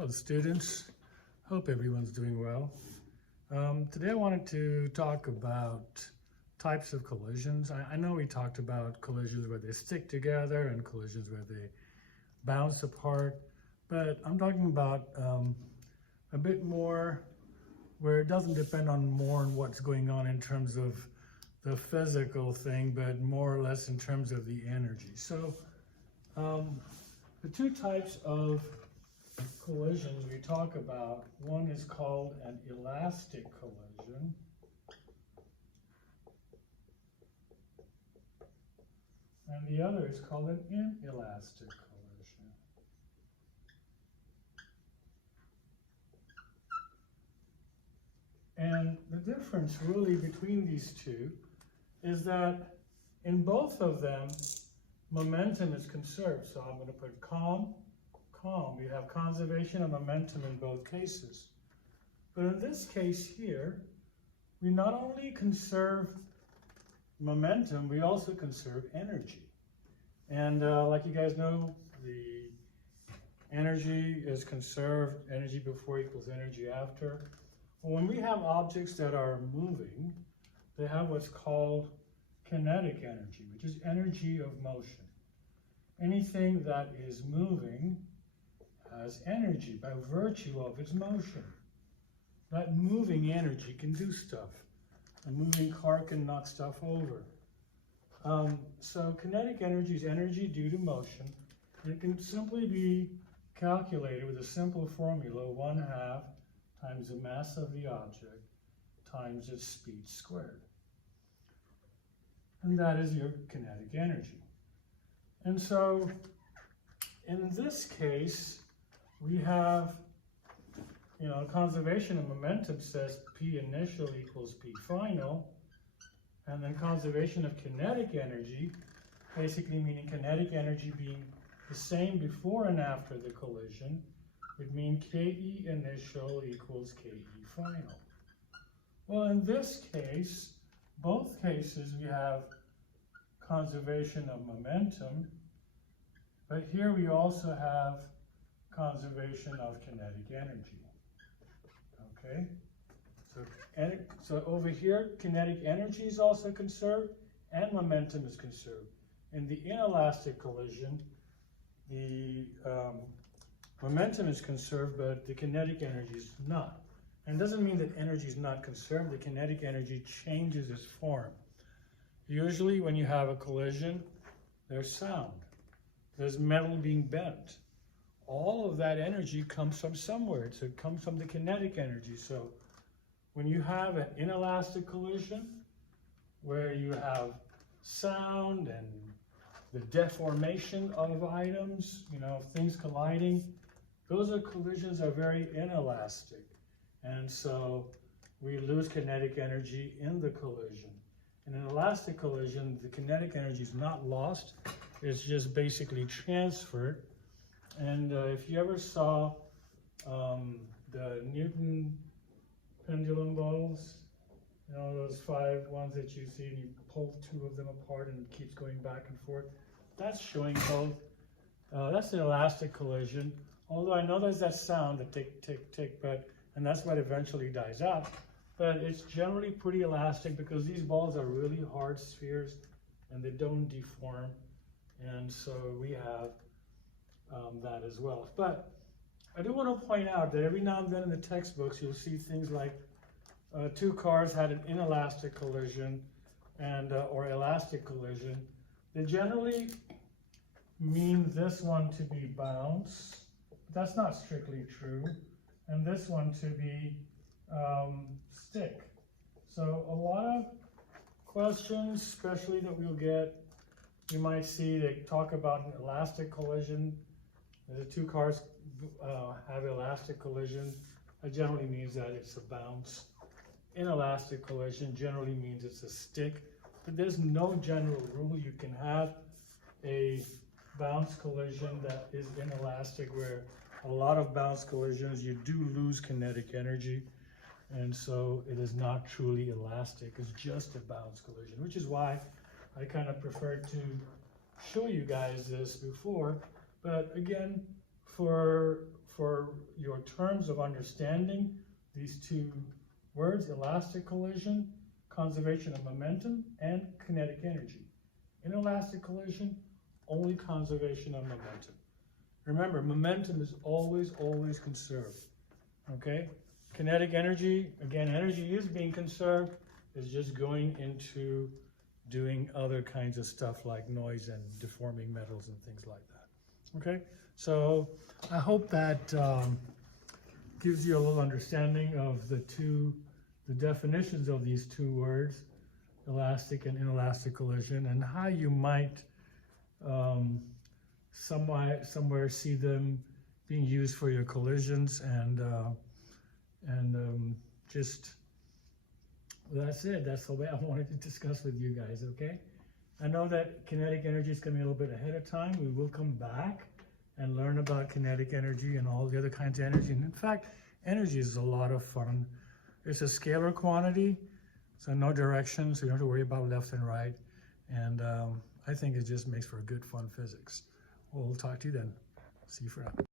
Hello students, hope everyone's doing well. Today I wanted to talk about types of collisions. I know we talked about collisions where they stick together and collisions where they bounce apart, but I'm talking about a bit more where it doesn't depend on what's going on in terms of the physical thing, but more or less in terms of the energy. So the two types of collisions we talk about, one is called an elastic collision, and the other is called an inelastic collision. And the difference really between these two is that in both of them, momentum is conserved. So I'm going to put calm. We have conservation of momentum in both cases. But in this case here, we not only conserve momentum, we also conserve energy. And like you guys know, the energy is conserved, energy before equals energy after. Well, when we have objects that are moving, they have what's called kinetic energy, which is energy of motion. Anything that is moving has energy by virtue of its motion. That moving energy can do stuff. A moving car can knock stuff over. So kinetic energy is energy due to motion. It can simply be calculated with a simple formula, 1/2 times the mass of the object times its speed squared. And that is your kinetic energy. And so in this case, we have, conservation of momentum says P initial equals P final, and then conservation of kinetic energy, basically meaning kinetic energy being the same before and after the collision, would mean KE initial equals KE final. Well, in this case, both cases we have conservation of momentum, but here we also have conservation of kinetic energy. Okay, so over here, kinetic energy is also conserved and momentum is conserved. In the inelastic collision, the momentum is conserved, but the kinetic energy is not. And it doesn't mean that energy is not conserved. The kinetic energy changes its form. Usually when you have a collision, there's sound. There's metal being bent. All of that energy comes from somewhere. So it comes from the kinetic energy. So when you have an inelastic collision, where you have sound and the deformation of items, things colliding, those collisions are very inelastic. And so we lose kinetic energy in the collision. In an elastic collision, the kinetic energy is not lost. It's just basically transferred. And if you ever saw the Newton pendulum balls, those 5 ones that you see, and you pull 2 of them apart and it keeps going back and forth, that's showing both. That's an elastic collision. Although I know there's that sound, the tick, tick, tick, and that's what eventually dies out. But it's generally pretty elastic because these balls are really hard spheres and they don't deform. And so we have that as well. But I do want to point out that every now and then in the textbooks you'll see things like 2 cars had an inelastic collision and or elastic collision. They generally mean this one to be bounce. That's not strictly true. And this one to be stick. So a lot of questions, especially that we'll get, you might see they talk about an elastic collision. The 2 cars have elastic collision. That generally means that it's a bounce. Inelastic collision generally means it's a stick. But there's no general rule. You can have a bounce collision that is inelastic, where a lot of bounce collisions, you do lose kinetic energy. And so it is not truly elastic. It's just a bounce collision, which is why I kind of prefer to show you guys this before. But again, for for your terms of understanding these two words: elastic collision, conservation of momentum, and kinetic energy. Inelastic collision, only conservation of momentum. Remember, momentum is always, always conserved, okay? Kinetic energy, again, energy is being conserved, is just going into doing other kinds of stuff like noise and deforming metals and things like that, okay? So I hope that gives you a little understanding of the definitions of these two words, elastic and inelastic collision, and how you might somewhere see them being used for your collisions, and just that's it. That's the way I wanted to discuss with you guys, okay? I know that kinetic energy is coming a little bit ahead of time. We will come back and learn about kinetic energy and all the other kinds of energy. And in fact, energy is a lot of fun. It's a scalar quantity, so no direction, so you don't have to worry about left and right. And I think it just makes for good, fun physics. We'll talk to you then. See you for now.